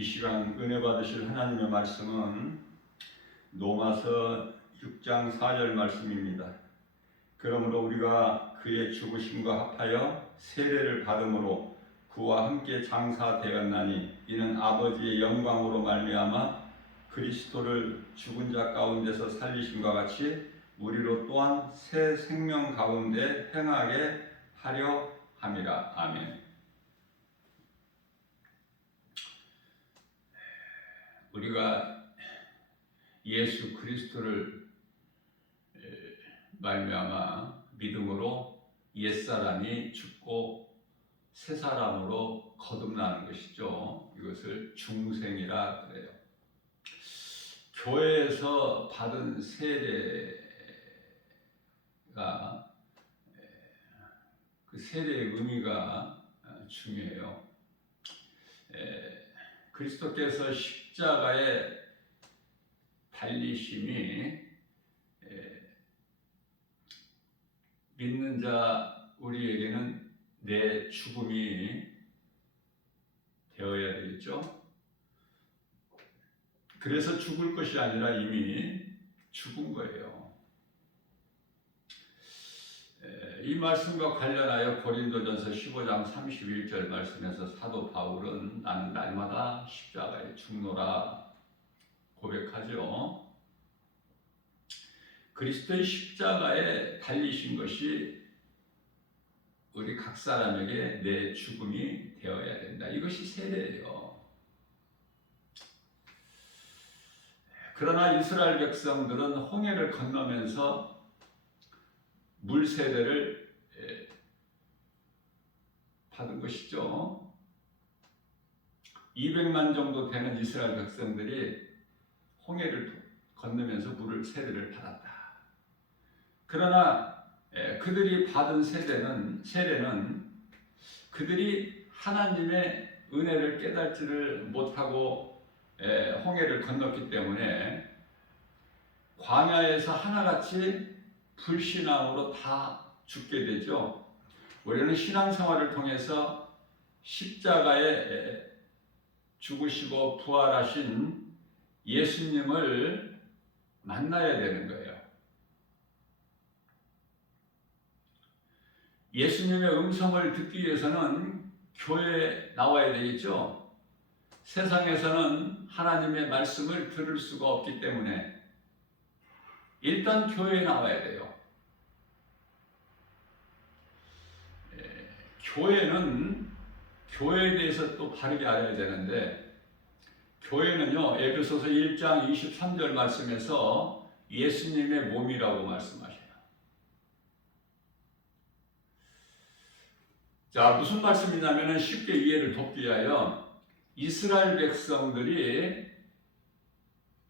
이 시간 은혜 받으실 하나님의 말씀은 로마서 6장 4절 말씀입니다. 그러므로 우리가 그의 죽으심과 합하여 세례를 받음으로 그와 함께 장사되었나니 이는 아버지의 영광으로 말미암아 그리스도를 죽은 자 가운데서 살리심과 같이 우리로 또한 새 생명 가운데 행하게 하려 함이라. 아멘. 우리가 예수 그리스도를 말미암아 믿음으로 옛사람이 죽고 새 사람으로 거듭나는 것이죠. 이것을 중생이라 그래요. 교회에서 받은 세례가 그 세례의 의미가 중요해요. 그리스도께서 십자가에 달리심이 믿는 자 우리에게는 내 죽음이 되어야 되겠죠. 그래서 죽을 것이 아니라 이미 죽은 거예요. 이 말씀과 관련하여 고린도전서 15장 31절 말씀에서 사도 바울은 나는 날마다 십자가에 죽노라 고백하죠. 그리스도의 십자가에 달리신 것이 우리 각 사람에게 내 죽음이 되어야 된다. 이것이 세례예요. 그러나 이스라엘 백성들은 홍해를 건너면서 물 세례를 받은 것이죠. 200만 정도 되는 이스라엘 백성들이 홍해를 건너면서 물을 세례를 받았다. 그러나 그들이 받은 세례는 그들이 하나님의 은혜를 깨닫지를 못하고 홍해를 건넜기 때문에 광야에서 하나같이 불신앙으로 다 죽게 되죠. 우리는 신앙생활을 통해서 십자가에 죽으시고 부활하신 예수님을 만나야 되는 거예요. 예수님의 음성을 듣기 위해서는 교회에 나와야 되겠죠. 세상에서는 하나님의 말씀을 들을 수가 없기 때문에 일단 교회에 나와야 돼요. 교회는 교회에 대해서 또 바르게 알아야 되는데, 교회는요, 에베소서 1장 23절 말씀에서 예수님의 몸이라고 말씀하셔요. 자, 무슨 말씀이냐면 쉽게 이해를 돕기 위하여 이스라엘 백성들이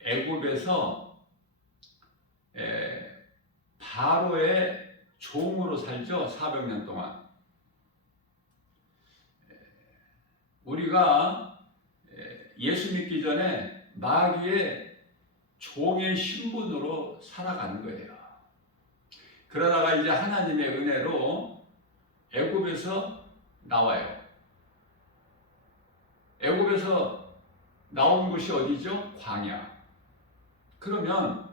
애굽에서 바로의 종으로 살죠. 400년 동안. 우리가 예수 믿기 전에 마귀의 종의 신분으로 살아가는 거예요. 그러다가 이제 하나님의 은혜로 애굽에서 나와요. 애굽에서 나온 곳이 어디죠? 광야. 그러면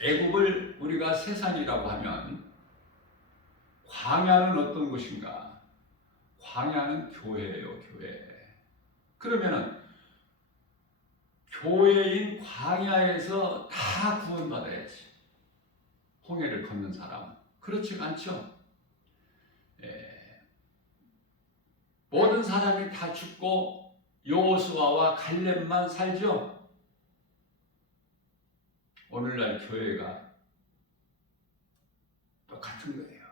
애굽을 우리가 세상이라고 하면 광야는 어떤 곳인가? 광야는 교회예요, 교회. 그러면은 교회인 광야에서 다 구원받아야지. 홍해를 걷는 사람은. 그렇지가 않죠. 모든 사람이 다 죽고 여호수아와 갈렙만 살죠. 오늘날 교회가 똑같은 거예요.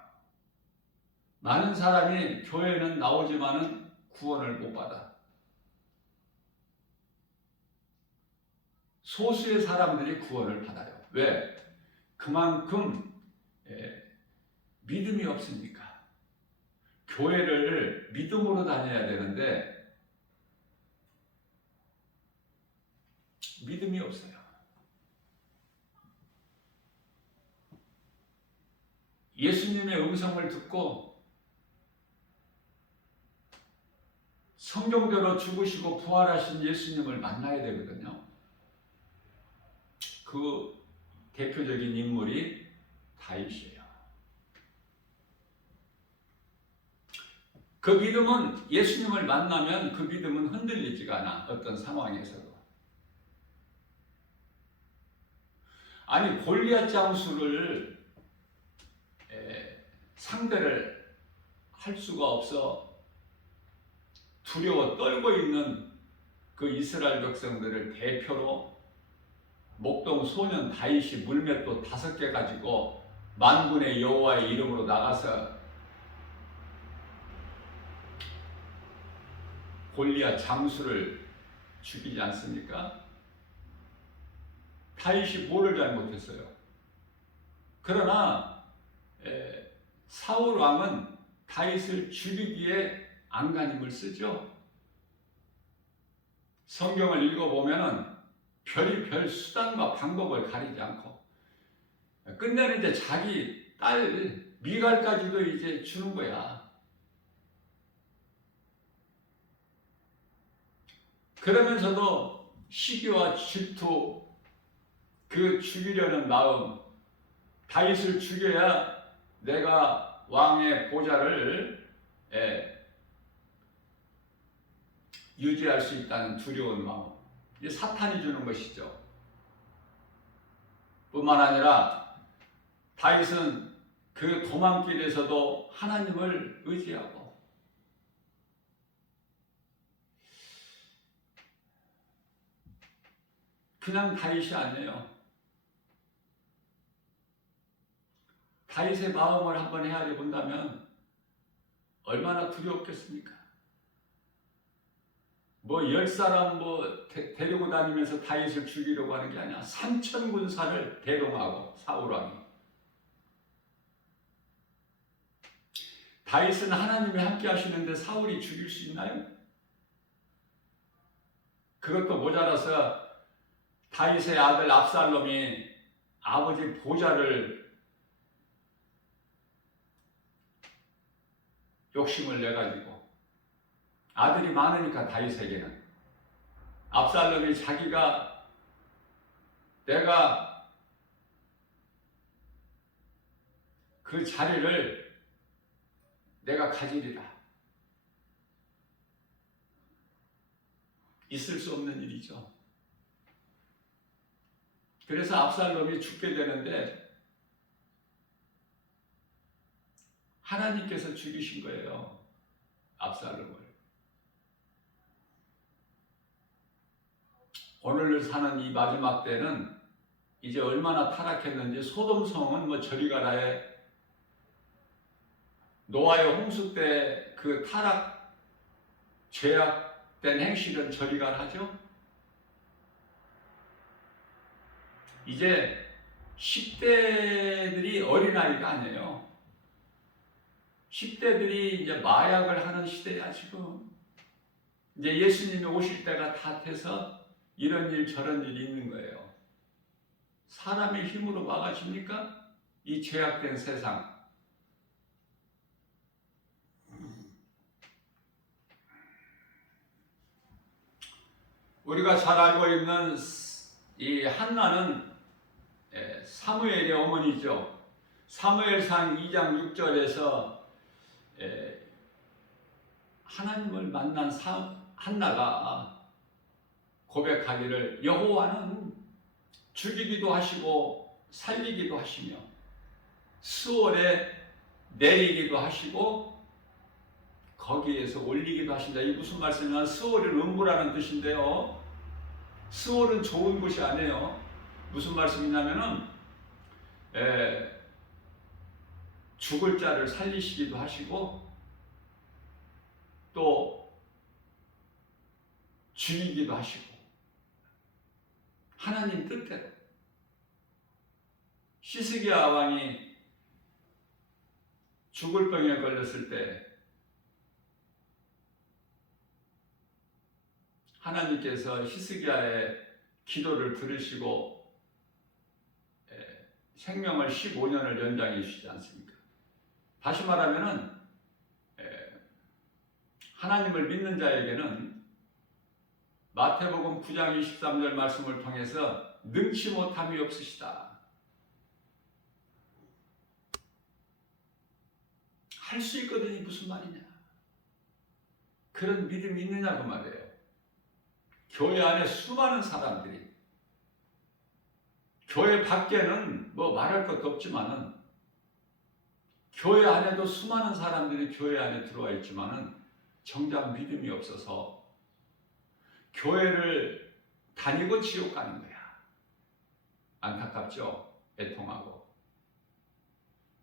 많은 사람이 교회는 나오지만은 구원을 못 받아. 소수의 사람들이 구원을 받아요. 왜? 그만큼 믿음이 없으니까. 교회를 믿음으로 다녀야 되는데 믿음이 없어요. 예수님의 음성을 듣고 성경대로 죽으시고 부활하신 예수님을 만나야 되거든요. 그 대표적인 인물이 다윗이에요. 그 믿음은 예수님을 만나면 그 믿음은 흔들리지가 않아. 어떤 상황에서도. 아니 골리앗 장수를 상대를 할 수가 없어 두려워 떨고 있는 그 이스라엘 백성들을 대표로 목동 소년 다윗이 물맷돌 5개 가지고 만군의 여호와의 이름으로 나가서 골리앗 장수를 죽이지 않습니까? 다윗이 뭐를 잘못했어요? 그러나 사울 왕은 다윗을 죽이기에 안간힘을 쓰죠. 성경을 읽어보면 별의별 수단과 방법을 가리지 않고 끝내는 이제 자기 딸 미갈까지도 이제 주는 거야. 그러면서도 시기와 질투, 그 죽이려는 마음, 다윗을 죽여야 내가 왕의 보좌를 유지할 수 있다는 두려운 마음, 이게 사탄이 주는 것이죠. 뿐만 아니라 다윗은 그 도망길에서도 하나님을 의지하고 그냥 다윗이 아니에요. 다윗의 마음을 한번 헤아려 본다면 얼마나 두렵겠습니까? 10사람 데리고 다니면서 다윗을 죽이려고 하는 게 아니야. 3,000군사를 대동하고 사울 왕이. 다윗은 하나님이 함께 하시는데 사울이 죽일 수 있나요? 그것도 모자라서 다윗의 아들 압살롬이 아버지 보좌를 욕심을 내가지고 아들이 많으니까 다윗에게는 압살롬이 자기가 내가 그 자리를 내가 가지리라. 있을 수 없는 일이죠. 그래서 압살롬이 죽게 되는데 하나님께서 죽이신 거예요. 압살롬을. 오늘 사는 이 마지막 때는 이제 얼마나 타락했는지 소돔성은 저리 가라에 노아의 홍수 때 그 타락 죄악된 행실은 저리 가라 하죠. 이제 10대들이 어린아이가 아니에요. 10대들이 이제 마약을 하는 시대야 지금. 이제 예수님이 오실 때가 다 돼서 이런 일 저런 일이 있는 거예요. 사람의 힘으로 막아집니까? 이 죄악된 세상. 우리가 잘 알고 있는 이 한나는 사무엘의 어머니죠. 사무엘상 2장 6절에서 하나님을 만난 한나가 고백하기를 여호와는 죽이기도 하시고 살리기도 하시며 수월에 내리기도 하시고 거기에서 올리기도 하신다. 이 무슨 말씀이냐면 수월은 음부라는 뜻인데요. 수월은 좋은 곳이 아니에요. 무슨 말씀이냐면은 죽을 자를 살리시기도 하시고 또 죽이기도 하시고 하나님 뜻대로. 히스기야 왕이 죽을 병에 걸렸을 때 하나님께서 히스기야의 기도를 들으시고 생명을 15년을 연장해 주시지 않습니까? 다시 말하면은 하나님을 믿는 자에게는 마태복음 9장 23절 말씀을 통해서 능치 못함이 없으시다. 할 수 있거든요. 무슨 말이냐. 그런 믿음이 있느냐고 말이에요. 교회 안에 수많은 사람들이, 교회 밖에는 뭐 말할 것도 없지만은, 교회 안에도 수많은 사람들이 교회 안에 들어와 있지만은 정작 믿음이 없어서 교회를 다니고 지옥 가는 거야. 안타깝죠? 애통하고.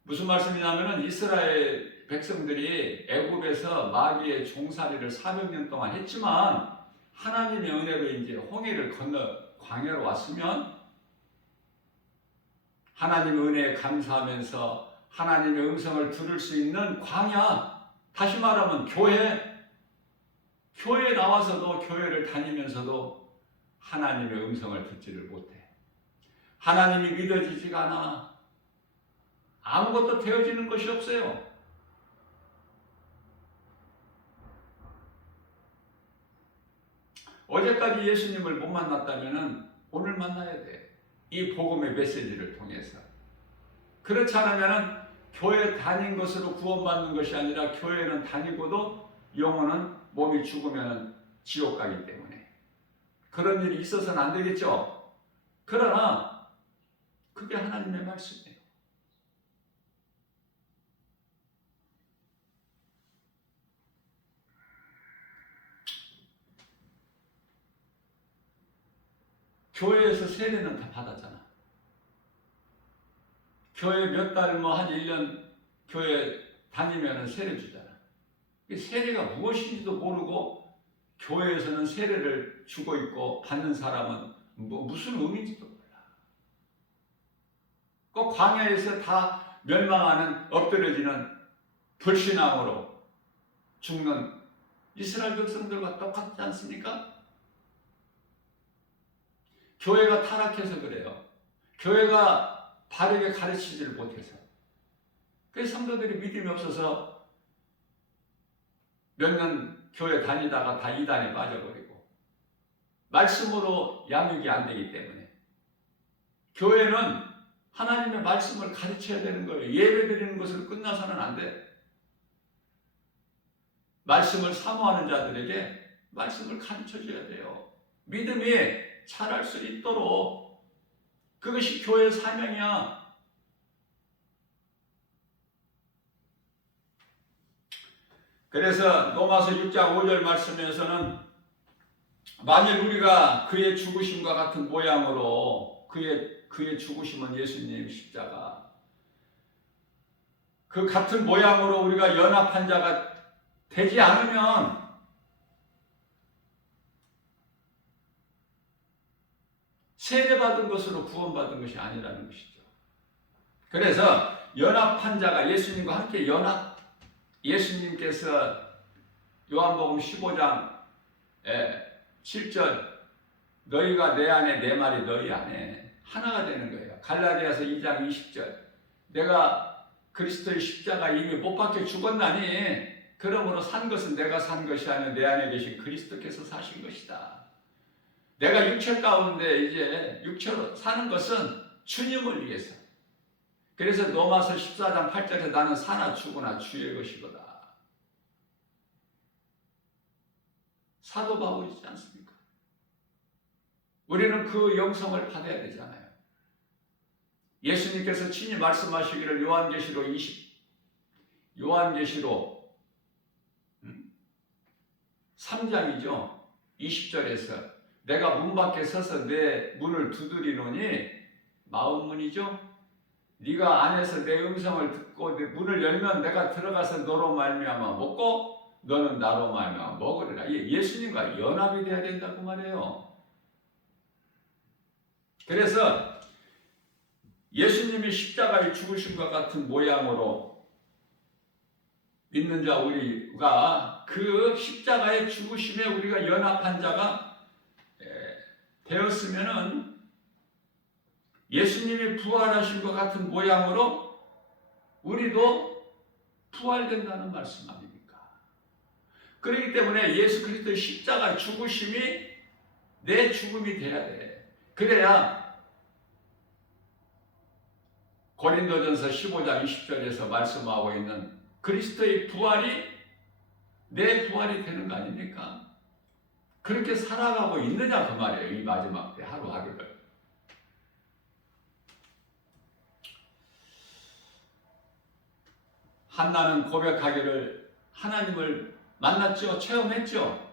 무슨 말씀이냐면은 이스라엘 백성들이 애굽에서 마귀의 종살이를 400년 동안 했지만 하나님의 은혜로 이제 홍해를 건너 광야로 왔으면 하나님의 은혜에 감사하면서 하나님의 음성을 들을 수 있는 광야, 다시 말하면 교회에 나와서도 교회를 다니면서도 하나님의 음성을 듣지를 못해. 하나님이 믿어지지가 않아. 아무것도 되어지는 것이 없어요. 어제까지 예수님을 못 만났다면 오늘 만나야 돼. 이 복음의 메시지를 통해서. 그렇지 않으면 교회 다닌 것으로 구원받는 것이 아니라 교회는 다니고도 영혼은 몸이 죽으면 지옥 가기 때문에 그런 일이 있어서는 안 되겠죠. 그러나 그게 하나님의 말씀이에요. 교회에서 세례는 다 받았잖아. 교회 몇 달, 한 1년 교회 다니면 세례 주잖아. 세례가 무엇인지도 모르고 교회에서는 세례를 주고 있고 받는 사람은 무슨 의미인지도 몰라. 꼭 광야에서 다 멸망하는, 엎드려지는 불신앙으로 죽는 이스라엘 백성들과 똑같지 않습니까? 교회가 타락해서 그래요. 교회가 바르게 가르치지를 못해서. 그래서 성도들이 믿음이 없어서 몇 년 교회 다니다가 다 이단에 빠져버리고 말씀으로 양육이 안 되기 때문에 교회는 하나님의 말씀을 가르쳐야 되는 거예요. 예배 드리는 것으로 끝나서는 안 돼. 말씀을 사모하는 자들에게 말씀을 가르쳐줘야 돼요. 믿음이 자랄 수 있도록. 그것이 교회의 사명이야. 그래서 로마서 6장 5절 말씀에서는 만일 우리가 그의 죽으심과 같은 모양으로, 그의 죽으심은 예수님 십자가, 그 같은 모양으로 우리가 연합한 자가 되지 않으면 세례받은 것으로 구원받은 것이 아니라는 것이죠. 그래서 연합한 자가 예수님과 함께 예수님께서 요한복음 15장 7절 너희가 내 안에 내 말이 너희 안에 하나가 되는 거예요. 갈라디아서 2장 20절 내가 그리스도의 십자가 이미 못 박혀 죽었나니 그러므로 산 것은 내가 산 것이 아니라 내 안에 계신 그리스도께서 사신 것이다. 내가 육체 가운데 이제 육체로 사는 것은 주님을 위해서. 그래서 로마서 14장 8절에 나는 사나 죽으나 주의 것이거다. 사도 바울이지 않습니까? 우리는 그 영성을 받아야 되잖아요. 예수님께서 친히 말씀하시기를 요한계시록 3장이죠. 20절에서 내가 문 밖에 서서 내 문을 두드리노니 마음문이죠. 네가 안에서 내 음성을 듣고 내 문을 열면 내가 들어가서 너로 말미암아 먹고 너는 나로 말미암아 먹으리라. 예수님과 연합이 돼야 된다고 말해요. 그래서 예수님이 십자가에 죽으심과 같은 모양으로 믿는 자 우리가 그 십자가의 죽으심에 우리가 연합한 자가 되었으면은 예수님이 부활하신 것 같은 모양으로 우리도 부활된다는 말씀 아닙니까? 그렇기 때문에 예수 그리스도의 십자가 죽으심이 내 죽음이 돼야 돼. 그래야 고린도전서 15장 20절에서 말씀하고 있는 그리스도의 부활이 내 부활이 되는 거 아닙니까? 그렇게 살아가고 있느냐 그 말이에요. 이 마지막 때 하루하루를. 한나는 고백하기를 하나님을 만났죠. 체험했죠.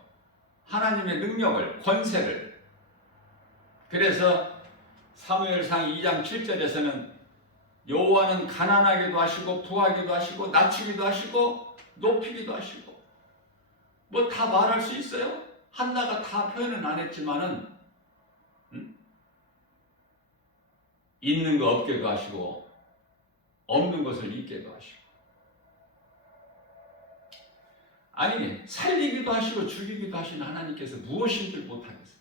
하나님의 능력을, 권세를. 그래서 사무엘상 2장 7절에서는 여호와는 가난하게도 하시고 부하게도 하시고 낮추기도 하시고 높이기도 하시고 뭐 다 말할 수 있어요? 한나가 다 표현은 안 했지만은 있는 거 없게도 하시고 없는 것을 있게도 하시고 아니 살리기도 하시고 죽이기도 하시는 하나님께서 무엇인들 못하겠어요?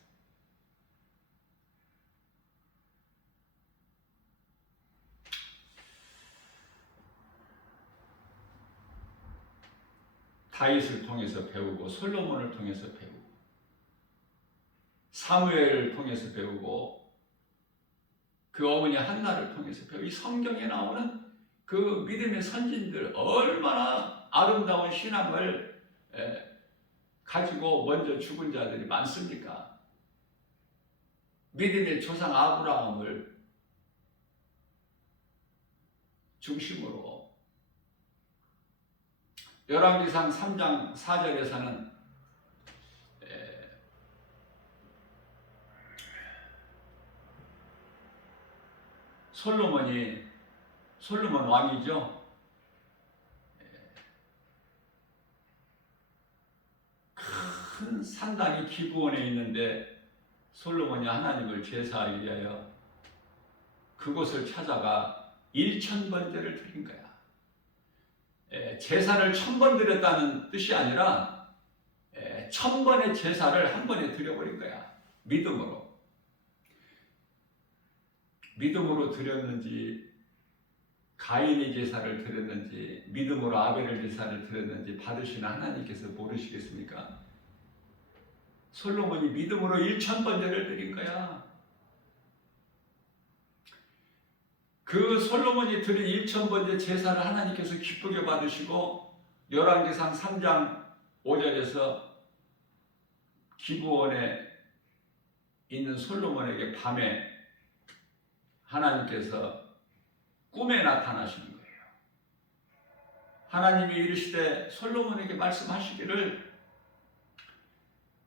다윗을 통해서 배우고 솔로몬을 통해서 배우고 사무엘을 통해서 배우고 그 어머니 한나를 통해서 배우고 이 성경에 나오는 그 믿음의 선진들 얼마나 아름다운 신앙을 가지고 먼저 죽은 자들이 많습니까? 믿음의 조상 아브라함을 중심으로 열왕기상 3장 4절에서는 솔로몬 왕이죠. 큰 산당이 기브온에 있는데 솔로몬이 하나님을 제사하기 위하여 그곳을 찾아가 1000번제를 드린 거야. 제사를 1000번 드렸다는 뜻이 아니라 1000번의 제사를 한 번에 드려버린 거야. 믿음으로 드렸는지 가인의 제사를 드렸는지 믿음으로 아벨의 제사를 드렸는지 받으시는 하나님께서 모르시겠습니까? 솔로몬이 믿음으로 1000번제를 드린 거야. 그 솔로몬이 드린 1000번제 제사를 하나님께서 기쁘게 받으시고 열왕기상 3장 5절에서 기브온에 있는 솔로몬에게 밤에 하나님께서 꿈에 나타나시는 거예요. 하나님이 이르시되 솔로몬에게 말씀하시기를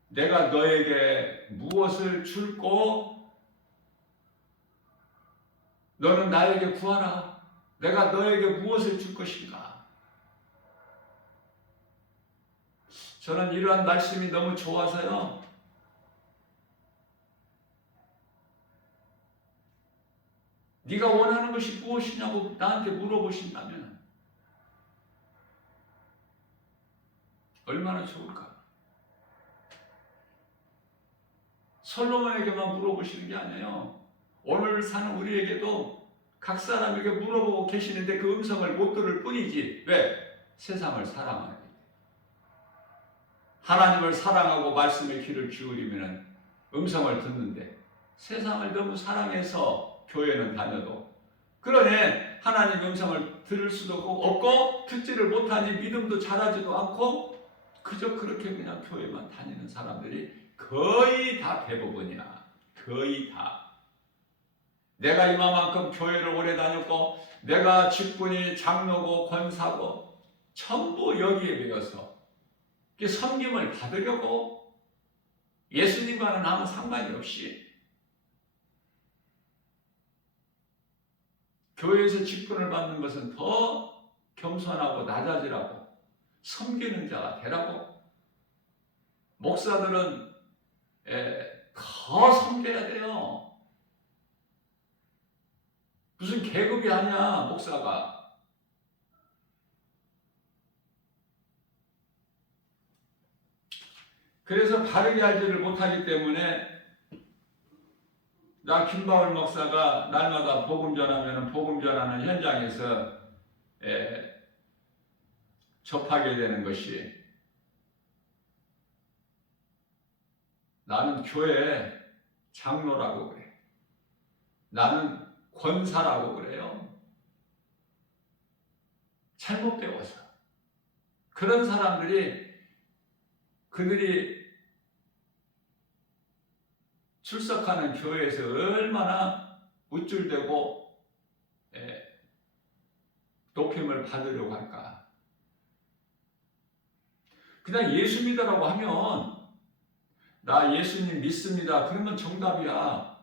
내가 너에게 무엇을 줄고 너는 나에게 구하라. 내가 너에게 무엇을 줄 것인가? 저는 이러한 말씀이 너무 좋아서요. 네가 원하는 것이 무엇이냐고 나한테 물어보신다면 얼마나 좋을까? 솔로몬에게만 물어보시는 게 아니에요. 오늘 사는 우리에게도 각 사람에게 물어보고 계시는데 그 음성을 못 들을 뿐이지. 왜? 세상을 사랑하기 때문에. 하나님을 사랑하고 말씀의 귀를 기울이면 음성을 듣는데 세상을 너무 사랑해서 교회는 다녀도 그러네 하나님 음성을 들을 수도 없고 듣지를 못하니 믿음도 자라지도 않고 그저 그렇게 그냥 교회만 다니는 사람들이 거의 다 대부분이야. 거의 다. 내가 이만큼 교회를 오래 다녔고 내가 직분이 장로고 권사고 전부 여기에 배워서 섬김을 받으려고 예수님과는 아무 상관이 없이 교회에서 직분을 받는 것은 더 겸손하고 낮아지라고 섬기는 자가 되라고 목사들은 더 섬겨야 돼요. 무슨 계급이 아니야 목사가. 그래서 바르게 알지를 못하기 때문에 나 김바울 목사가 날마다 복음 전하면 복음 전하는 현장에서 접하게 되는 것이 나는 교회 장로라고 그래. 나는 권사라고 그래요. 잘못 배워서. 그런 사람들이 그들이 출석하는 교회에서 얼마나 우쭐대고 높임을 받으려고 할까. 그냥 예수 믿으라고 하면 나 예수님 믿습니다. 그러면 정답이야.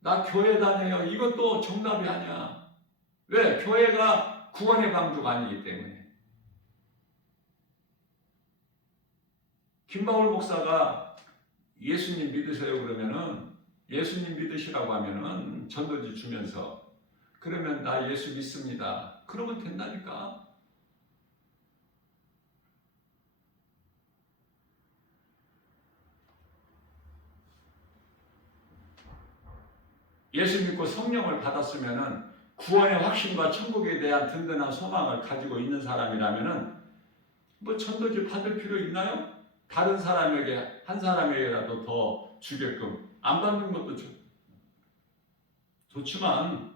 나 교회 다녀요. 이것도 정답이 아니야. 왜? 교회가 구원의 방주가 아니기 때문에. 김바울 목사가 예수님 믿으세요 그러면은 예수님 믿으시라고 하면은 전도지 주면서 그러면 나 예수 믿습니다. 그러면 된다니까. 예수 믿고 성령을 받았으면은 구원의 확신과 천국에 대한 든든한 소망을 가지고 있는 사람이라면은 뭐 전도지 받을 필요 있나요? 다른 사람에게 한 사람에게라도 더 주게끔 안 받는 것도 좋지만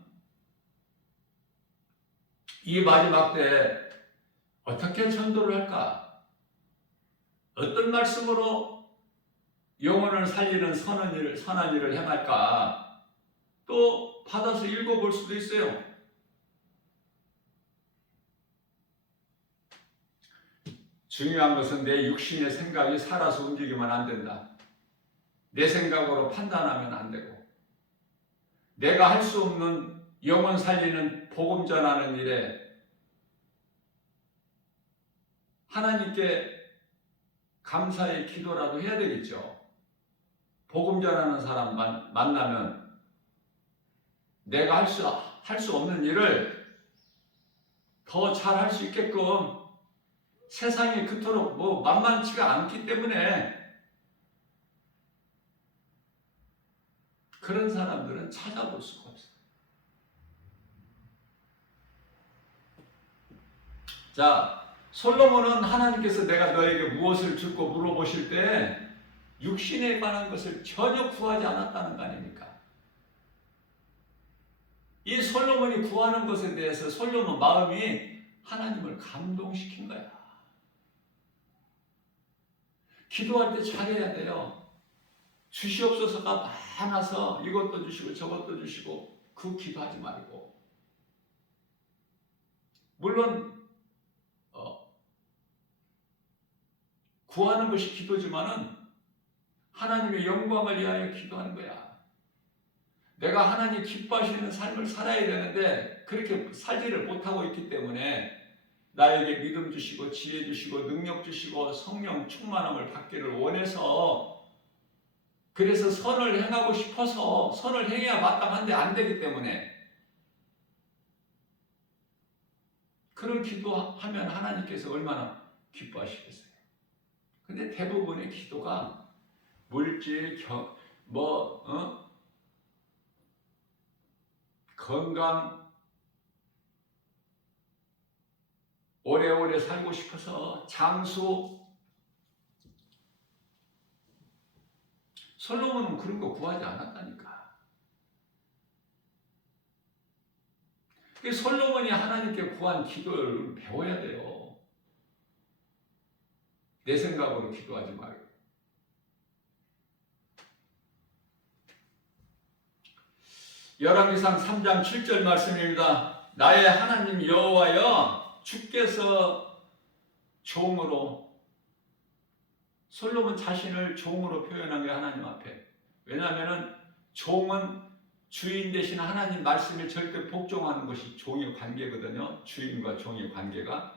이 마지막 때 어떻게 전도를 할까? 어떤 말씀으로 영혼을 살리는 선한 일을 행할까? 또 받아서 읽어볼 수도 있어요. 중요한 것은 내 육신의 생각이 살아서 움직이면 안 된다. 내 생각으로 판단하면 안 되고 내가 할 수 없는 영혼 살리는 복음 전하는 일에 하나님께 감사의 기도라도 해야 되겠죠. 복음 전하는 사람 만나면 내가 할 수 없는 일을 더 잘 할 수 있게끔 세상이 그토록 뭐 만만치가 않기 때문에 그런 사람들은 찾아볼 수가 없어요. 자, 솔로몬은 하나님께서 내가 너에게 무엇을 줄고 물어보실 때 육신에 관한 것을 전혀 구하지 않았다는 거 아닙니까? 이 솔로몬이 구하는 것에 대해서 솔로몬 마음이 하나님을 감동시킨 거야. 기도할 때 잘해야 돼요. 주시옵소서가 많아서 이것도 주시고 저것도 주시고 그 기도하지 말고 물론 구하는 것이 기도지만은 하나님의 영광을 위하여 기도하는 거야. 내가 하나님 기뻐하시는 삶을 살아야 되는데 그렇게 살지를 못하고 있기 때문에 나에게 믿음 주시고 지혜 주시고 능력 주시고 성령 충만함을 받기를 원해서 그래서 선을 행하고 싶어서 선을 행해야 마땅한데 안 되기 때문에 그런 기도하면 하나님께서 얼마나 기뻐하시겠어요. 근데 대부분의 기도가 물질, 건강, 오래오래 살고 싶어서 장수, 솔로몬은 그런 거 구하지 않았다니까. 솔로몬이 하나님께 구한 기도를 배워야 돼요. 내 생각으로 기도하지 말고. 열왕기상 3장 7절 말씀입니다. 나의 하나님 여호와여 주께서 종으로 솔로몬 자신을 종으로 표현한 게 하나님 앞에. 왜냐하면 종은 주인 대신 하나님 말씀에 절대 복종하는 것이 종의 관계거든요. 주인과 종의 관계가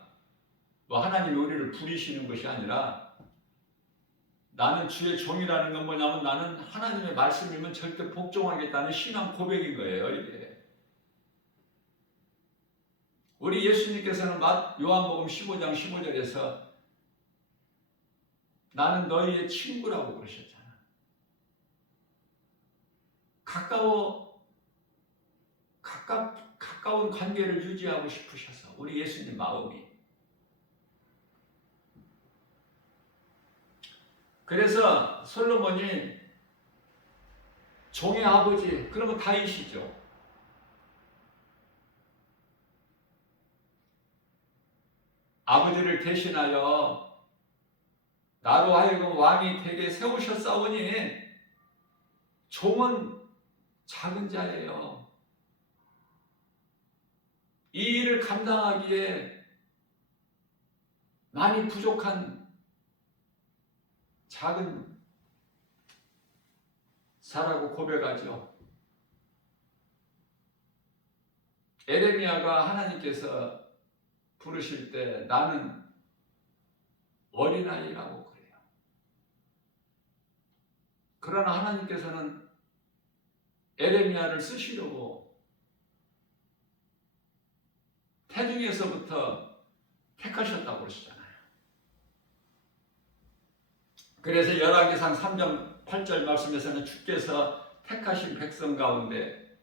뭐 하나님이 우리를 부리시는 것이 아니라 나는 주의 종이라는 건 뭐냐면 나는 하나님의 말씀이면 절대 복종하겠다는 신앙 고백인 거예요. 이게. 우리 예수님께서는 요한복음 15장 15절에서 나는 너희의 친구라고 그러셨잖아. 가까운 관계를 유지하고 싶으셔서 우리 예수님 마음이 그래서 솔로몬이 종의 아버지, 그러면 다윗이죠. 아버지를 대신하여 나로 하여금 왕이 되게 세우셨사오니 종은 작은 자예요. 이 일을 감당하기에 많이 부족한 작은 자라고 고백하죠. 에레미야가 하나님께서 부르실 때 나는 어린아이라고 그래요. 그러나 하나님께서는 에레미야를 쓰시려고 태중에서부터 택하셨다고 그러시잖아요. 그래서 열왕기상 3장 8절 말씀에서는 주께서 택하신 백성 가운데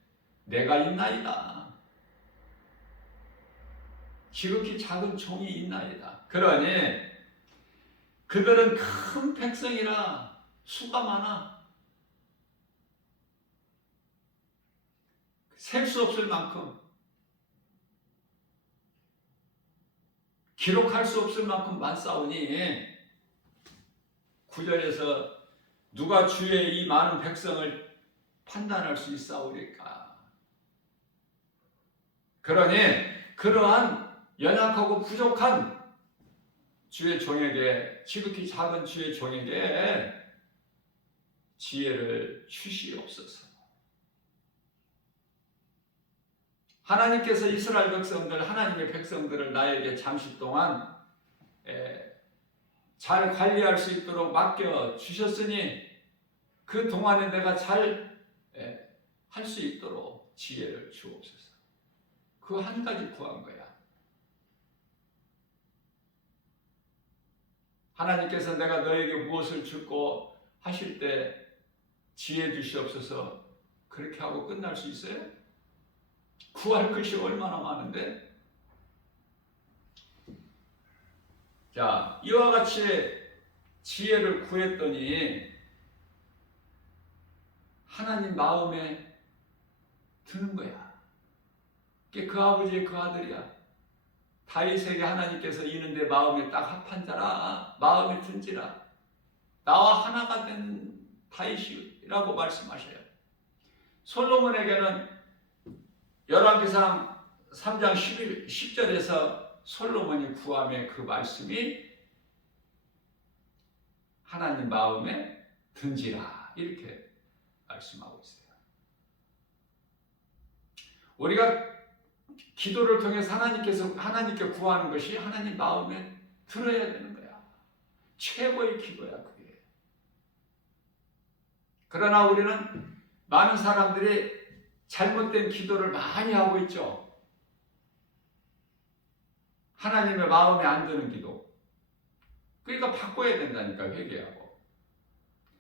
내가 있나이다. 지극히 작은 종이 있나이다. 그러니 그들은 큰 백성이라 수가 많아. 셀 수 없을 만큼, 기록할 수 없을 만큼 많사오니 9절에서 누가 주의 이 많은 백성을 판단할 수 있사오리까. 그러니 그러한 연약하고 부족한 주의 종에게, 지극히 작은 주의 종에게 지혜를 주시옵소서. 하나님께서 이스라엘 백성들, 하나님의 백성들을 나에게 잠시 동안 잘 관리할 수 있도록 맡겨 주셨으니 그 동안에 내가 잘 할 수 있도록 지혜를 주옵소서. 그 한 가지 구한 거야. 하나님께서 내가 너에게 무엇을 주고 하실 때 지혜 주시옵소서 그렇게 하고 끝날 수 있어요? 구할 것이 얼마나 많은데? 자, 이와 같이 지혜를 구했더니 하나님 마음에 드는 거야. 그 아버지의 그 아들이야. 다윗에게 하나님께서 이는데 마음에 딱 합한 자라, 마음에 든지라, 나와 하나가 된 다윗이라고 말씀하셔요. 솔로몬에게는 열왕기상 3장 10절에서 솔로몬이 구함의 그 말씀이 하나님 마음에 든지라 이렇게 말씀하고 있어요. 우리가 기도를 통해서 하나님께 구하는 것이 하나님 마음에 들어야 되는 거야. 최고의 기도야 그게. 그러나 우리는 많은 사람들이 잘못된 기도를 많이 하고 있죠. 하나님의 마음에 안 드는 기도. 그러니까 바꿔야 된다니까, 회개하고.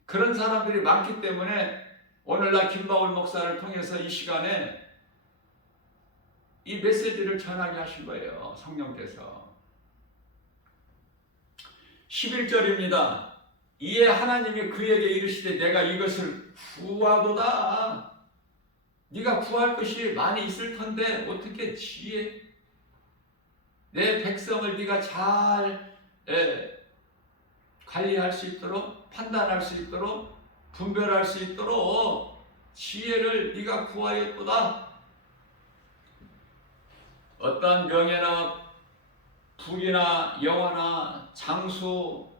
그런 사람들이 많기 때문에 오늘날 김바울 목사를 통해서 이 시간에 이 메시지를 전하게 하신 거예요. 성령께서. 11절입니다. 이에 하나님이 그에게 이르시되 내가 이것을 구하도다. 네가 구할 것이 많이 있을 텐데 어떻게 지혜? 내 백성을 네가 잘 관리할 수 있도록, 판단할 수 있도록, 분별할 수 있도록 지혜를 네가 구하였도다. 어떠한 명예나 부귀나 영화나 장수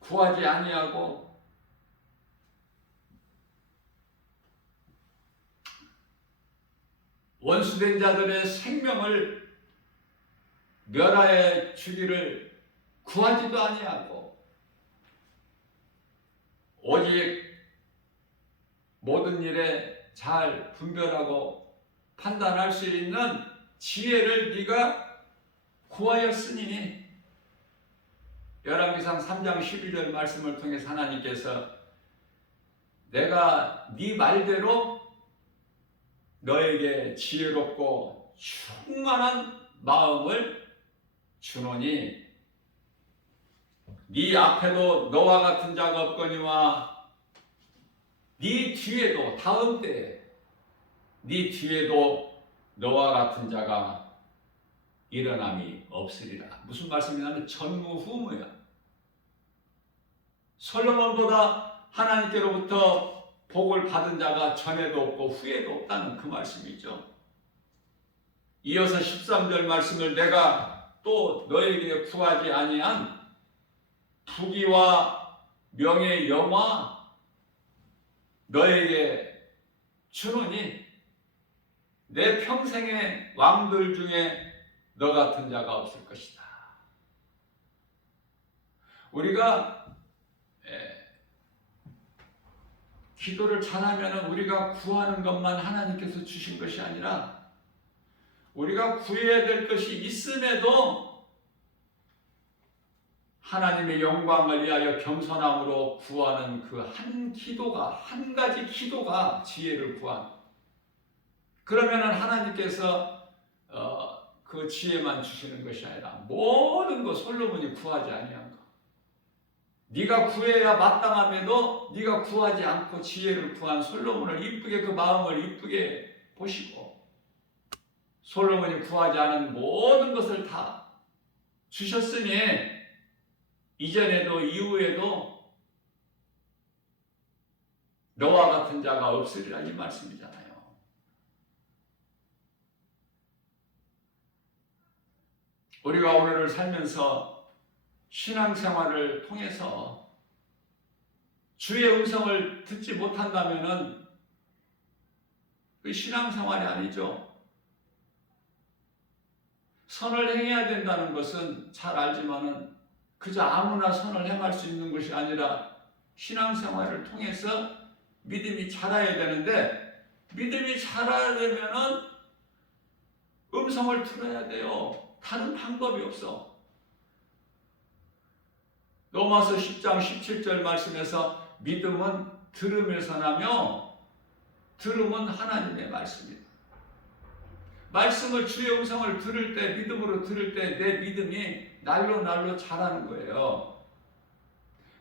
구하지 아니하고 원수된 자들의 생명을 멸하여 주기를 구하지도 아니하고 오직 모든 일에 잘 분별하고 판단할 수 있는 지혜를 네가 구하였으니 열왕기상 3장 12절 말씀을 통해서 하나님께서 내가 네 말대로 너에게 지혜롭고 충만한 마음을 주노니 네 앞에도 너와 같은 자가 없거니와 네 뒤에도 다음 때에 네 뒤에도 너와 같은 자가 일어남이 없으리라. 무슨 말씀이냐면 전무후무야. 솔로몬보다 하나님께로부터 복을 받은 자가 전에도 없고 후에도 없다는 그 말씀이죠. 이어서 13절 말씀을 내가 또 너에게 구하지 아니한 부귀와 명예 영화 너에게 주노니 내 평생의 왕들 중에 너 같은 자가 없을 것이다. 우리가 기도를 잘하면 우리가 구하는 것만 하나님께서 주신 것이 아니라 우리가 구해야 될 것이 있음에도 하나님의 영광을 위하여 겸손함으로 구하는 그 한 기도가, 한 가지 기도가 지혜를 구한. 그러면 하나님께서 그 지혜만 주시는 것이 아니라 모든 것 솔로몬이 구하지 아니한 것. 네가 구해야 마땅함에도 네가 구하지 않고 지혜를 구한 솔로몬을 이쁘게 그 마음을 이쁘게 보시고 솔로몬이 구하지 않은 모든 것을 다 주셨으니 이전에도 이후에도 너와 같은 자가 없으리라 이 말씀이잖아요. 우리가 오늘을 살면서 신앙생활을 통해서 주의 음성을 듣지 못한다면 그 신앙생활이 아니죠. 선을 행해야 된다는 것은 잘 알지만은 그저 아무나 선을 행할 수 있는 것이 아니라 신앙생활을 통해서 믿음이 자라야 되는데 믿음이 자라려면은 음성을 들어야 돼요. 다른 방법이 없어. 로마서 10장 17절 말씀에서 믿음은 들음에서 나며 들음은 하나님의 말씀이다. 말씀을 주의 음성을 들을 때 믿음으로 들을 때 내 믿음이 날로 자라는 거예요.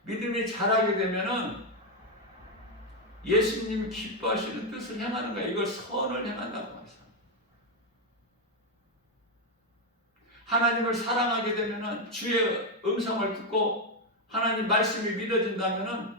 믿음이 자라게 되면은 예수님 기뻐하시는 뜻을 행하는 거예요. 이걸 선을 행한다고 하죠. 하나님을 사랑하게 되면은 주의 음성을 듣고 하나님 말씀이 믿어진다면은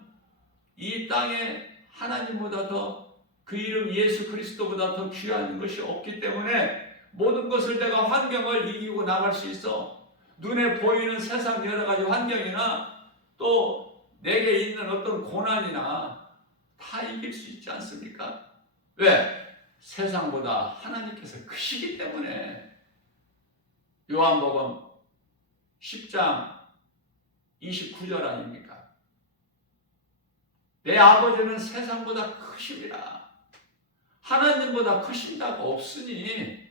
이 땅에 하나님보다 더 그 이름 예수 그리스도보다 더 귀한 것이 없기 때문에 모든 것을 내가 환경을 이기고 나갈 수 있어. 눈에 보이는 세상 여러 가지 환경이나 또 내게 있는 어떤 고난이나 다 이길 수 있지 않습니까? 왜? 세상보다 하나님께서 크시기 때문에. 요한복음 10장 29절 아닙니까? 내 아버지는 세상보다 크심이라. 하나님보다 크신 자가 없으니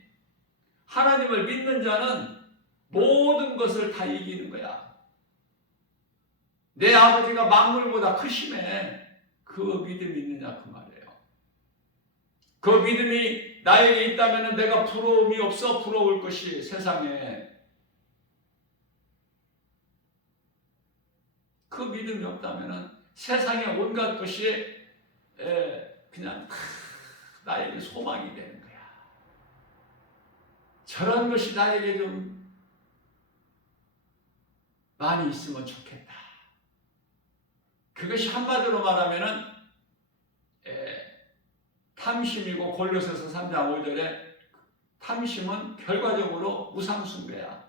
하나님을 믿는 자는 모든 것을 다 이기는 거야. 내 아버지가 만물보다 크심에 그 믿음이 있느냐 그 말이에요. 그 믿음이 나에게 있다면 내가 부러움이 없어. 부러울 것이 세상에. 그 믿음이 없다면 세상의 온갖 것이 그냥 나에게 소망이 되는 거야. 저런 것이 나에게 좀 많이 있으면 좋겠다. 그것이 한마디로 말하면은 탐심이고 골로새서 3장 5절에 탐심은 결과적으로 우상숭배야.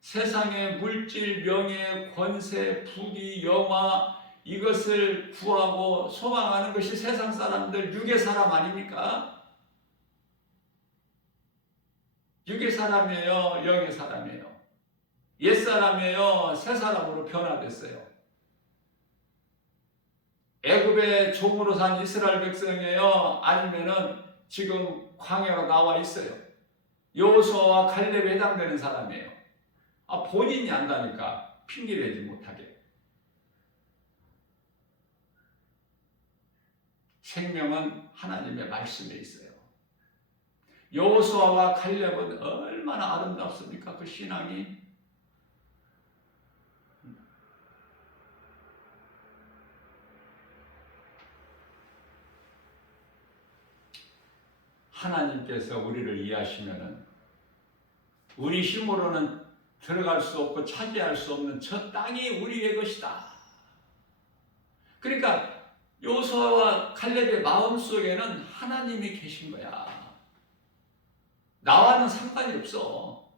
세상의 물질, 명예, 권세, 부귀, 영화 이것을 구하고 소망하는 것이 세상 사람들, 육의 사람 아닙니까? 육의 사람이에요? 영의 사람이에요? 옛 사람이에요? 새 사람으로 변화됐어요? 애굽의 종으로 산 이스라엘 백성이에요? 아니면은 지금 광야로 나와 있어요? 여호수아와 갈렙에 해당되는 사람이에요? 본인이 안다니까 핑계대지 못하게. 생명은 하나님의 말씀에 있어요. 여호수아와 갈렙은 얼마나 아름답습니까? 그 신앙이. 하나님께서 우리를 이해하시면은 우리 힘으로는 들어갈 수 없고 차지할 수 없는 저 땅이 우리의 것이다. 그러니까 여호수아와 갈렙의 마음속에는 하나님이 계신 거야. 나와는 상관이 없어.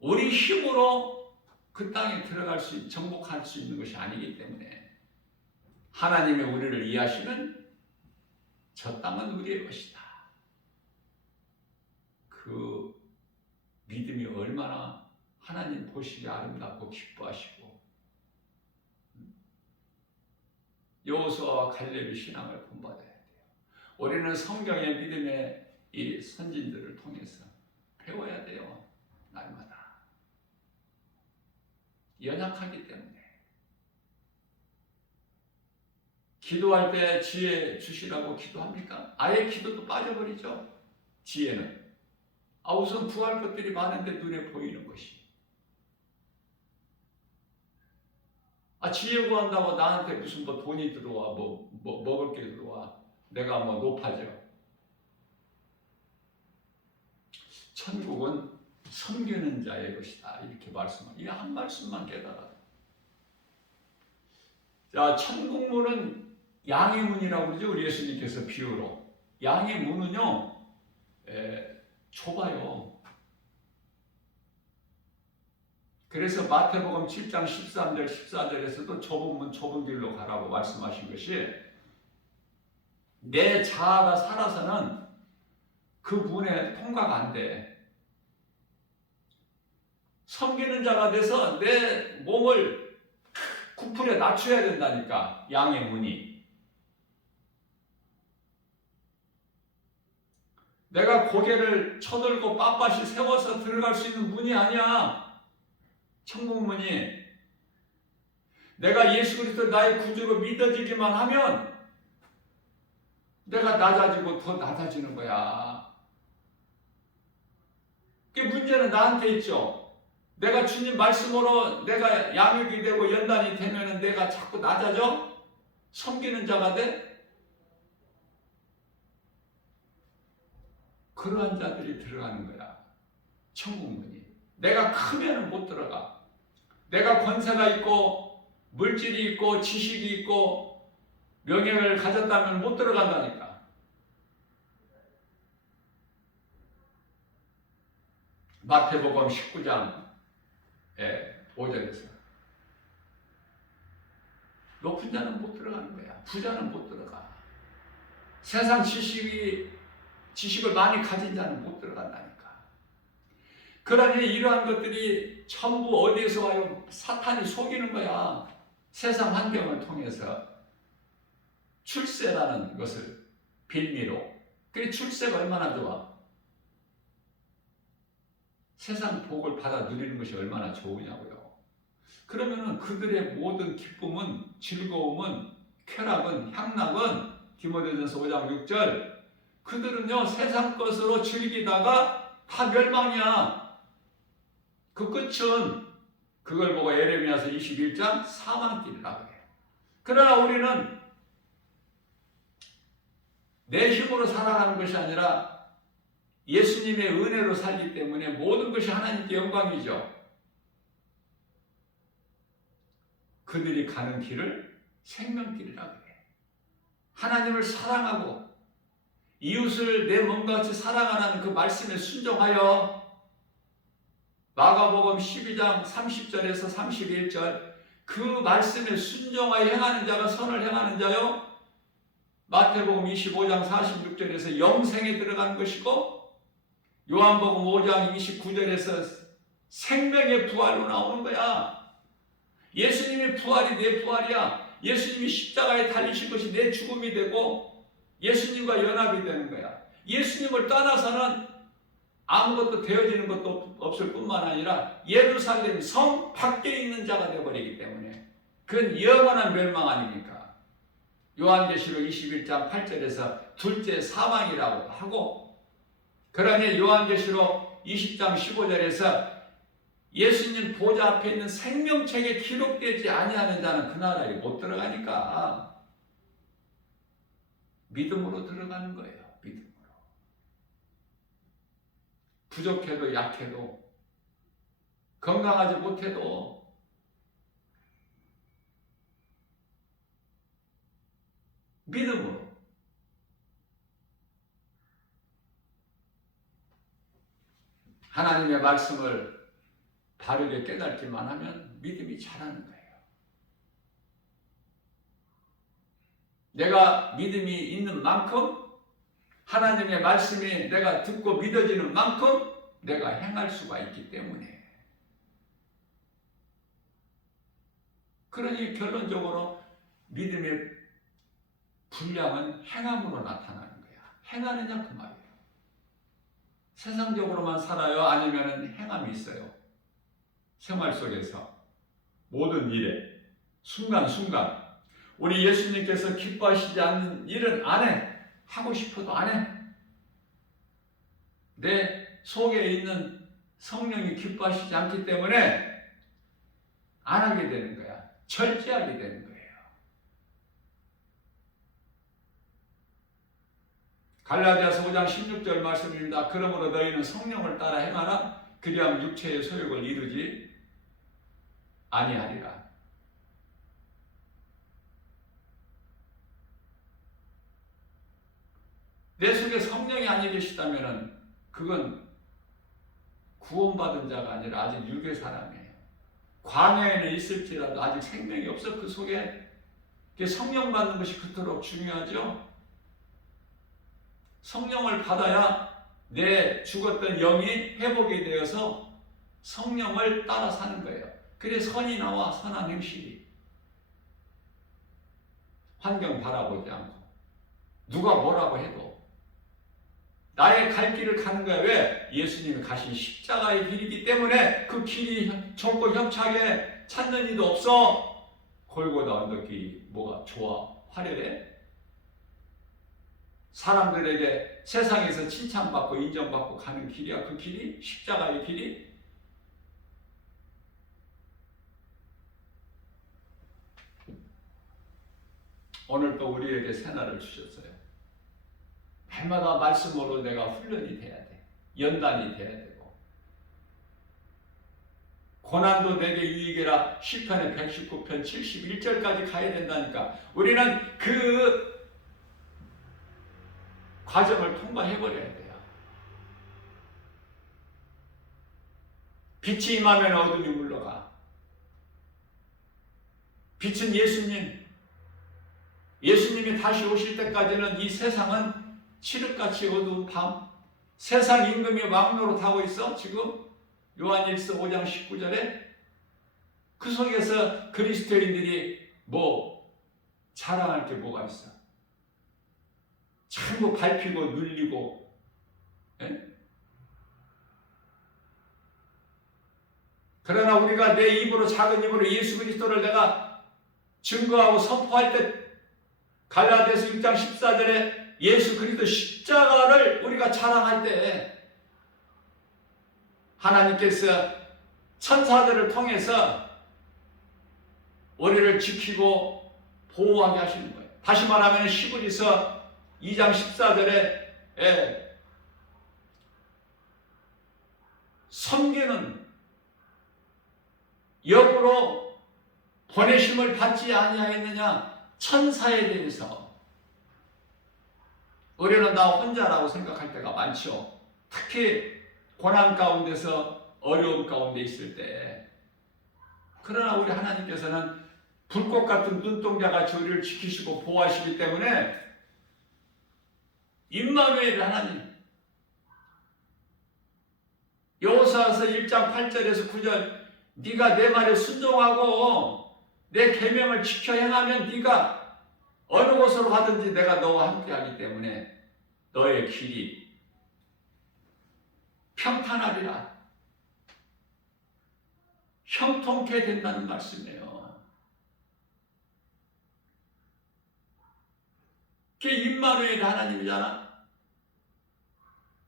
우리 힘으로 그 땅에 들어갈 수, 정복할 수 있는 것이 아니기 때문에 하나님이 우리를 이해하시면 저 땅은 우리의 것이다. 그 믿음이 얼마나 하나님 보시기에 아름답고 기뻐하시고 여호수아와 갈렙의 신앙을 본받아야 돼요. 우리는 성경의 믿음의 이 선진들을 통해서 배워야 돼요. 날마다. 연약하기 때문에. 기도할 때 지혜 주시라고 기도합니까? 아예 기도도 빠져버리죠. 지혜는. 우선 구할 것들이 많은데 눈에 보이는 것이. 지혜 구한다고 나한테 무슨 돈이 들어와, 먹을 게 들어와. 내가 높아져. 천국은 섬기는 자의 것이다. 이렇게 말씀을. 이 한 말씀만 깨달아요. 자, 천국문은 양의 문이라고 그러죠. 우리 예수님께서 비유로. 양의 문은요, 좁아요. 그래서 마태복음 7장 13절 14절에서도 좁은 문 좁은 길로 가라고 말씀하신 것이 내 자아가 살아서는 그 문에 통과가 안 돼. 섬기는 자가 돼서 내 몸을 구풀에 낮춰야 된다니까. 양의 문이. 내가 고개를 쳐들고 빳빳이 세워서 들어갈 수 있는 문이 아니야. 천국문이. 내가 예수 그리스도 나의 구주로 믿어지기만 하면 내가 낮아지고 더 낮아지는 거야. 그 문제는 나한테 있죠. 내가 주님 말씀으로 내가 양육이 되고 연단이 되면 내가 자꾸 낮아져? 섬기는 자가 돼? 그러한 자들이 들어가는 거야. 천국문이. 내가 크면 못 들어가. 내가 권세가 있고 물질이 있고 지식이 있고 명예를 가졌다면 못 들어간다니까. 마태복음 19장 5절에서 높은 자는 못 들어가는 거야. 부자는 못 들어가. 세상 지식을 많이 가진 자는 못 들어간다니까. 그러니 이러한 것들이 전부 어디에서 와요? 사탄이 속이는 거야. 세상 환경을 통해서 출세라는 것을 빌미로. 그 출세가 얼마나 좋아? 세상 복을 받아 누리는 것이 얼마나 좋으냐고요. 그러면은 그들의 모든 기쁨은, 즐거움은, 쾌락은, 향락은 디모데전서 5장 6절 그들은요 세상 것으로 즐기다가 다 멸망이야. 그 끝은 그걸 보고 에레미야서 21장 사망길이라고 해요. 그러나 우리는 내 힘으로 살아가는 것이 아니라 예수님의 은혜로 살기 때문에 모든 것이 하나님께 영광이죠. 그들이 가는 길을 생명길이라고 해요. 하나님을 사랑하고 이웃을 내 몸과 같이 사랑하라는 그 말씀에 순종하여 마가복음 12장 30절에서 31절 그 말씀에 순종하여 행하는 자가 선을 행하는 자요. 마태복음 25장 46절에서 영생에 들어가는 것이고 요한복음 5장 29절에서 생명의 부활로 나오는 거야. 예수님의 부활이 내 부활이야. 예수님이 십자가에 달리신 것이 내 죽음이 되고 예수님과 연합이 되는 거야. 예수님을 떠나서는 아무것도 되어지는 것도 없을 뿐만 아니라 예루살렘 성 밖에 있는 자가 되어버리기 때문에 그건 영원한 멸망 아닙니까? 요한계시록 21장 8절에서 둘째 사망이라고 하고 그러니 요한계시록 20장 15절에서 예수님 보좌 앞에 있는 생명책에 기록되지 아니하는 자는 그 나라에 못 들어가니까 믿음으로 들어가는 거예요. 믿음으로. 부족해도 약해도 건강하지 못해도 믿음으로 하나님의 말씀을 바르게 깨닫기만 하면 믿음이 자라는 거예요. 내가 믿음이 있는 만큼 하나님의 말씀이 내가 듣고 믿어지는 만큼 내가 행할 수가 있기 때문에 그러니 결론적으로 믿음의 분량은 행함으로 나타나는 거야. 행하느냐 그 말이에요. 세상적으로만 살아요? 아니면 행함이 있어요? 생활 속에서 모든 일에 순간순간 우리 예수님께서 기뻐하시지 않는 일은 안 해. 하고 싶어도 안 해. 내 속에 있는 성령이 기뻐하시지 않기 때문에 안 하게 되는 거야. 절제하게 되는 거예요. 갈라디아서 5장 16절 말씀입니다. 그러므로 너희는 성령을 따라 행하라. 그리하면 육체의 소욕을 이루지 아니하리라. 내 속에 성령이 아니 계시다면 그건 구원받은 자가 아니라 아직 육의 사람이에요. 광야에는 있을지라도 아직 생명이 없어. 그 속에 성령 받는 것이 그토록 중요하죠. 성령을 받아야 내 죽었던 영이 회복이 되어서 성령을 따라 사는 거예요. 그래 선이 나와 선한 행실이. 환경 바라보지 않고 누가 뭐라고 해도 나의 갈 길을 가는 거야. 왜? 예수님이 가신 십자가의 길이기 때문에 그 길이 좁고 협착해 찾는 이도 없어. 골고다 언덕길이 뭐가 좋아? 화려해? 사람들에게 세상에서 칭찬받고 인정받고 가는 길이야. 그 길이? 십자가의 길이? 오늘 또 우리에게 새날을 주셨어요. 해마다 말씀으로 내가 훈련이 돼야 돼. 연단이 돼야 되고. 고난도 내게 유익이라 시편의 119편 71절까지 가야 된다니까. 우리는 그 과정을 통과해버려야 돼요. 빛이 임하면 어둠이 물러가. 빛은 예수님. 예수님이 다시 오실 때까지는 이 세상은 칠흑같이 어두운 밤, 세상 임금이 왕노로 타고 있어. 지금 요한일서 5장 19절에 그 속에서 그리스도인들이 뭐 자랑할 게 뭐가 있어? 전부 밟히고 눌리고, 에? 그러나 우리가 내 입으로 작은 입으로 예수 그리스도를 내가 증거하고 선포할 때 갈라디아서 6장 14절에 예수 그리스도 십자가를 우리가 자랑할 때 하나님께서 천사들을 통해서 우리를 지키고 보호하게 하시는 거예요. 다시 말하면 히브리서 2장 14절에 섬기는 역으로 보내심을 받지 아니하였느냐. 천사에 대해서 우리는 나 혼자라고 생각할 때가 많죠. 특히 고난 가운데서 어려움 가운데 있을 때. 그러나 우리 하나님께서는 불꽃 같은 눈동자같이 우리를 지키시고 보호하시기 때문에 임마누엘 하나님, 여호수아서 1장 8절에서 9절 네가 내 말에 순종하고 내 계명을 지켜 행하면 네가 어느 곳으로 가든지 내가 너와 함께하기 때문에 너의 길이 평탄하리라. 형통케 된다는 말씀이에요. 그게 임마누엘 하나님이잖아.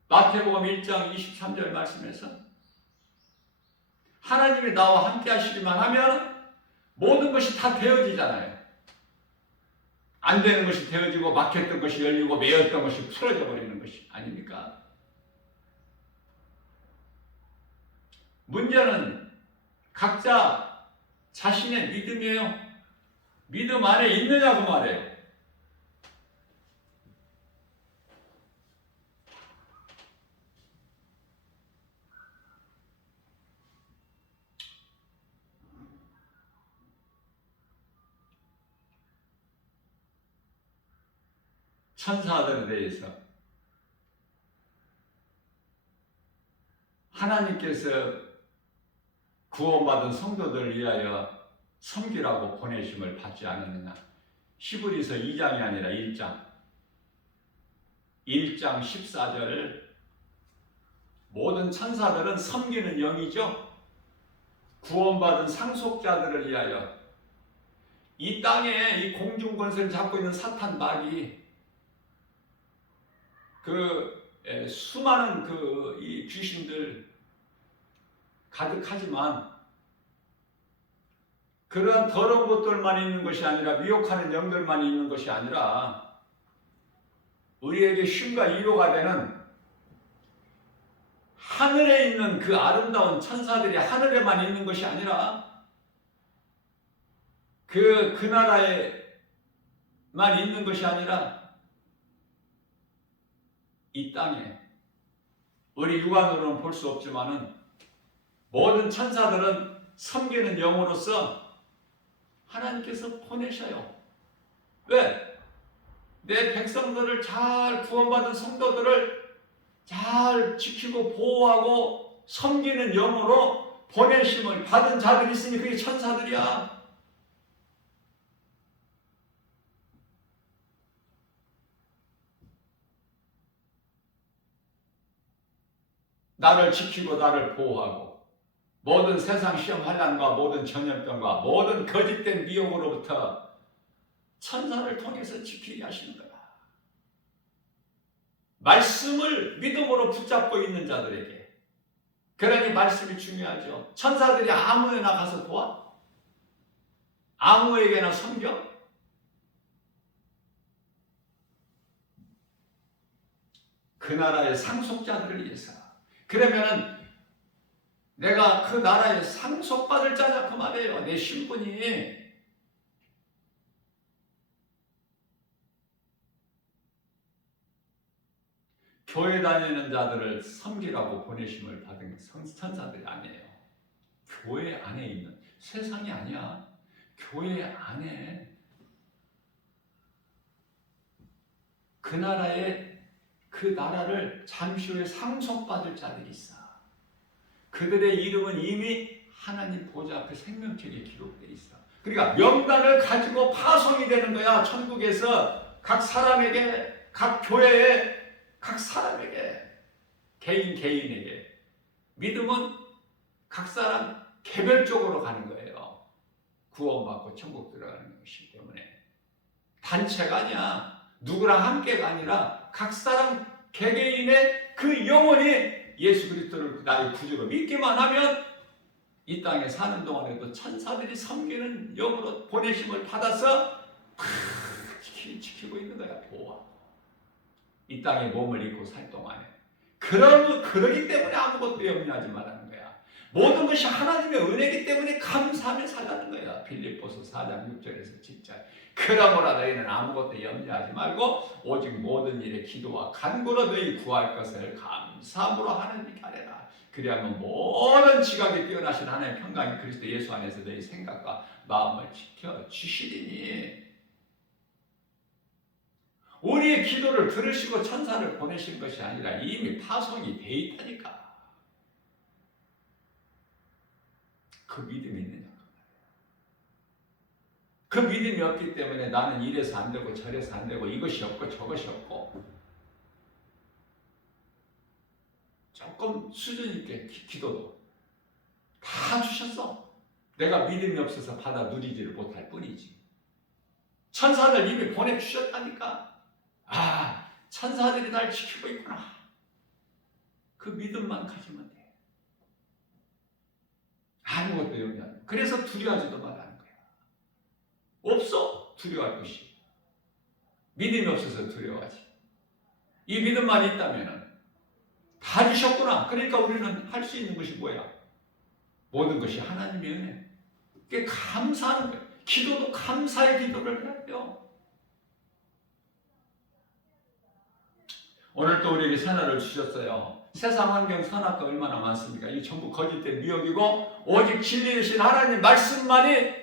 마태복음 1장 23절 말씀에서 하나님이 나와 함께 하시기만 하면 모든 것이 다 되어지잖아요. 안 되는 것이 되어지고 막혔던 것이 열리고 매였던 것이 풀어져 버리는 것이 아닙니까? 문제는 각자 자신의 믿음이에요. 믿음 안에 있느냐고 말해요. 천사들에 대해서 하나님께서 구원받은 성도들을 위하여 섬기라고 보내심을 받지 않았느냐. 히브리서 2장이 아니라 1장 14절 모든 천사들은 섬기는 영이죠. 구원받은 상속자들을 위하여 이 땅에 이 공중권세를 잡고 있는 사탄 마귀 수많은 이 귀신들 가득하지만 그러한 더러운 것들만 있는 것이 아니라 미혹하는 영들만 있는 것이 아니라 우리에게 쉼과 위로가 되는 하늘에 있는 그 아름다운 천사들이 하늘에만 있는 것이 아니라 그 나라에만 있는 것이 아니라 이 땅에 우리 육안으로는 볼 수 없지만은 모든 천사들은 섬기는 영으로서 하나님께서 보내셔요. 왜? 내 백성들을 잘 구원받은 성도들을 잘 지키고 보호하고 섬기는 영으로 보내심을 받은 자들이 있으니 그게 천사들이야. 나를 지키고 나를 보호하고 모든 세상 시험 환난과 모든 전염병과 모든 거짓된 미혹으로부터 천사를 통해서 지키게 하시는 거야. 말씀을 믿음으로 붙잡고 있는 자들에게. 그러니 말씀이 중요하죠. 천사들이 아무에나 가서 도와? 아무에게나 섬겨? 그 나라의 상속자들을 위해서. 그러면은 내가 그 나라에 상속받을 자냐 그 말이에요. 내 신분이 교회 다니는 자들을 섬기라고 보내심을 받은 천사들이 아니에요. 교회 안에 있는 세상이 아니야. 교회 안에 그 나라를 잠시 후에 상속받을 자들이 있어. 그들의 이름은 이미 하나님 보좌 앞에 생명책에 기록되어 있어. 그러니까 명단을 가지고 파송이 되는 거야. 천국에서 각 사람에게, 각 교회에, 각 사람에게, 개인에게. 믿음은 각 사람 개별적으로 가는 거예요. 구원받고 천국 들어가는 것이기 때문에. 단체가 아니야. 누구랑 함께가 아니라 각 사람 개개인의 그 영혼이 예수 그리스도를 나의 구주로 믿기만 하면 이 땅에 사는 동안에도 천사들이 섬기는 영으로 보내심을 받아서 지키고 있는 거야. 보호하고 이 땅에 몸을 입고 살 동안에 그러기 때문에 아무것도 염려하지 말라는 거야. 모든 것이 하나님의 은혜이기 때문에 감사하며 살라는 거야. 빌립보서 4장 6절에서 7절. 그러므로 너희는 아무것도 염려하지 말고 오직 모든 일에 기도와 간구로 너희 구할 것을 감사함으로 하나님께 아뢰라. 그리하면 모든 지각에 뛰어나신 하나님의 평강이 그리스도 예수 안에서 너희 생각과 마음을 지켜주시리니. 우리의 기도를 들으시고 천사를 보내신 것이 아니라 이미 파송이 돼 있다니까. 그 믿음이 있느냐. 그 믿음이 없기 때문에 나는 이래서 안 되고 저래서 안 되고 이것이 없고 저것이 없고 조금 수준 있게 기도도 다 주셨어. 내가 믿음이 없어서 받아 누리지를 못할 뿐이지. 천사들 이미 보내주셨다니까. 아, 천사들이 날 지키고 있구나. 그 믿음만 가지면 돼. 아무것도 염려 안 해. 그래서 두려워하지도 말라는 거야. 없어. 두려워할 것이. 믿음이 없어서 두려워하지. 이 믿음만 있다면 다 주셨구나. 그러니까 우리는 할 수 있는 것이 뭐야? 모든 것이 하나님의 은혜. 그게 감사하는 거예요. 기도도 감사의 기도를 해야 돼요. 오늘 또 우리에게 선언을 주셨어요. 세상 환경 선악가 얼마나 많습니까? 이 전부 거짓된 미혹이고 오직 진리 되신 하나님 말씀만이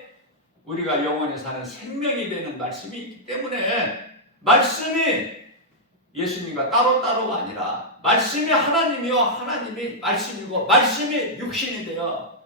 우리가 영원히 사는 생명이 되는 말씀이 있기 때문에 말씀이 예수님과 따로따로가 아니라 말씀이 하나님이요 하나님이 말씀이고 말씀이 육신이 되어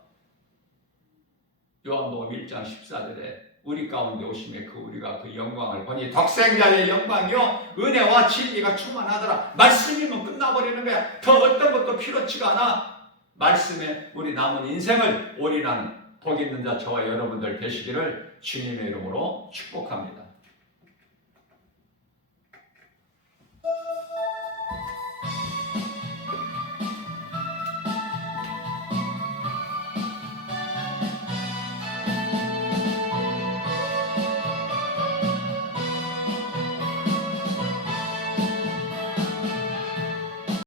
요한복음 1장 14절에 우리 가운데 오심에 우리가 그 영광을 보니 독생자의 영광이요 은혜와 진리가 충만하더라. 말씀이면 끝나버리는 거야. 더 어떤 것도 필요치가 않아. 말씀에 우리 남은 인생을 올인하는 복 있는 자 저와 여러분들 되시기를 주님의 이름으로 축복합니다.